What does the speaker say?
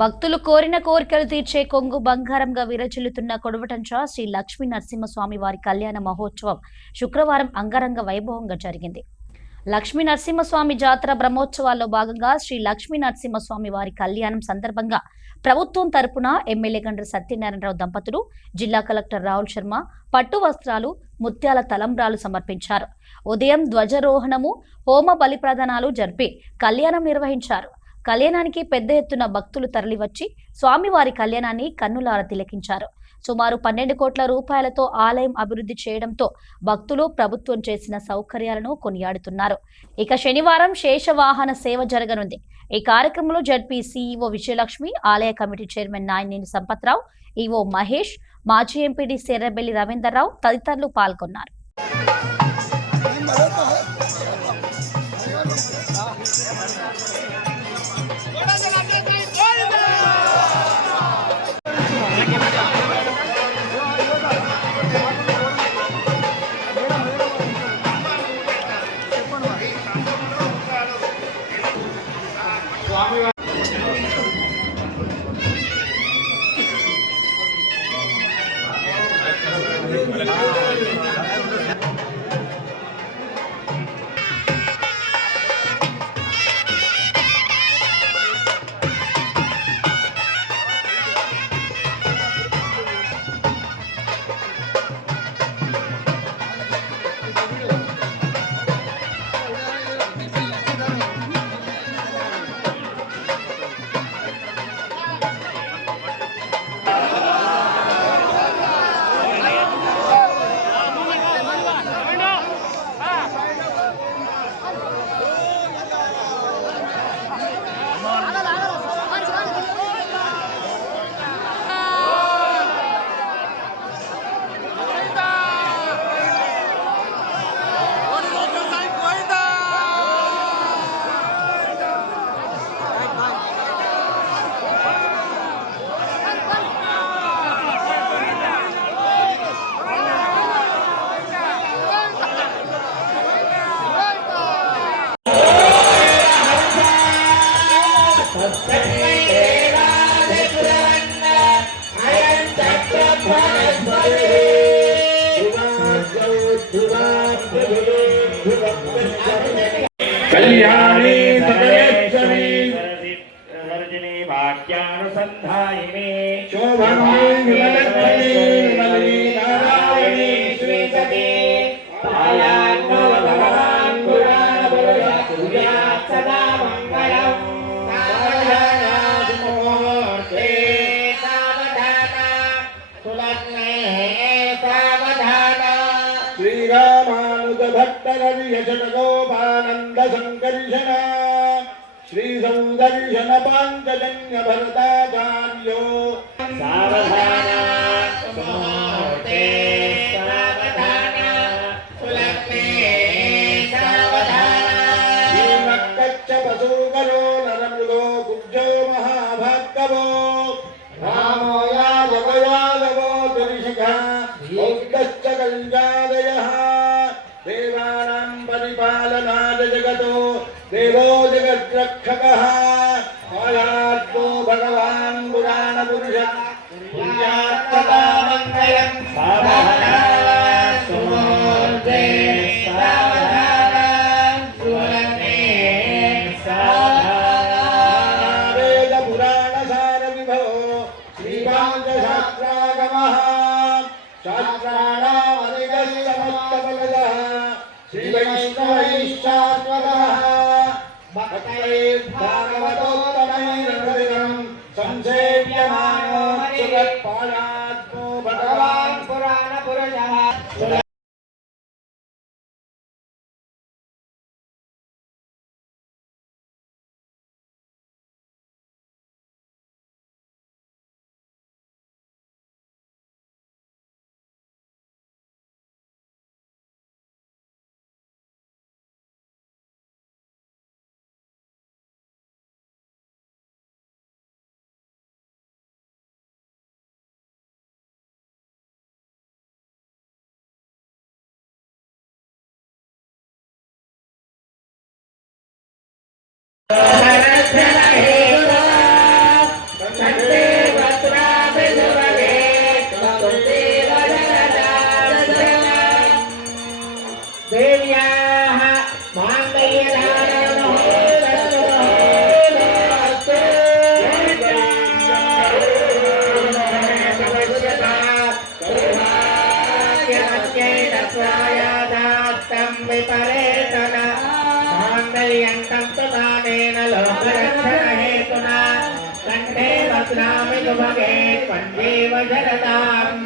భక్తులు కోరిన కోరికలు తీర్చే కొంగు బంగారంగా విరచిల్లుతున్న కొడవటంచ శ్రీ లక్ష్మీ నరసింహస్వామి వారి కళ్యాణ మహోత్సవం శుక్రవారం అంగరంగ వైభవంగా జరిగింది. లక్ష్మీ నరసింహస్వామి జాతర బ్రహ్మోత్సవాల్లో భాగంగా శ్రీ లక్ష్మీ నరసింహస్వామి వారి కళ్యాణం సందర్భంగా ప్రభుత్వం తరపున ఎమ్మెల్యే గండ్ర సత్యనారాయణరావు దంపతులు, జిల్లా కలెక్టర్ రాహుల్ శర్మ పట్టు వస్త్రాలు, ముత్యాల తలంబ్రాలు సమర్పించారు. ఉదయం ధ్వజారోహణము, హోమ బలిప్రదానాలు జరిపి కళ్యాణం నిర్వహించారు. కళ్యాణానికి పెద్ద ఎత్తున భక్తులు తరలివచ్చి స్వామివారి కళ్యాణాన్ని కన్నులారా తిలకించారు. సుమారు 12 కోట్ల రూపాయలతో ఆలయం అభివృద్ధి చేయడంతో భక్తులు ప్రభుత్వం చేసిన సౌకర్యాలను కొనియాడుతున్నారు. ఇక శనివారం శేషవాహన సేవ జరగనుంది. ఈ కార్యక్రమంలో జడ్పీ సీఈఓ విజయలక్ష్మి, ఆలయ committee chairman Nayaneni Sampath Rao, EO Mahesh, మాజీ ఎంపీడీ శర్రబెల్లి రవీందర్రావు తదితరులు పాల్గొన్నారు. कल्याणी सकलेश्वरी सर्वजनी वाक्यानुसंधायिनी शोभमांगलक्ष्मी वल्ली नारायणी श्री सती पायान्नो भगवान् पुराण पुरुषा सदा मंगलम् सावधानामुहूर्ते सावधाना सुलग्ने सावधाना श्रीरामानुज भक्त रवि यशोपानंद संकर्षण श्री सौदर्शन पांचजन्य भरताचार्यो सावधाना मुहूर्ते सावधाना सुलग्ने सावधाना श्रीमत्कच्छ पशुकरो नरमृगो कुब्जो महाभागवो रामो यादवो दुरिशिखा औक्तश्च कल्यादयः देवानां परिपालनाय जगतो देवो जगद्रक्षकः आयातो भगवान् पुराण पुरुषः पुण्यात्मना मङ्गलम् सावधाना सुमूर्ते सावधाना सुलग्ने सावधाना वेद पुराण सार विभवो श्रीपाञ्चशास्त्रागमः शास्त्राणाम् अधिगस्यमत्तफलदः श्रीवैष्णवैश्चात्मकः भक्तैर्भागवतोत्तमैर्हृदिनं संसेव्यमानो सुगत्पादात्मो भगवान् पुराणपुरुषः। విపరేతన మాంగళ్యంతం తు నానేన లోకరక్షణ హేతునా కంఠే భద్రామి శుభగే త్వం జీవ శరదాం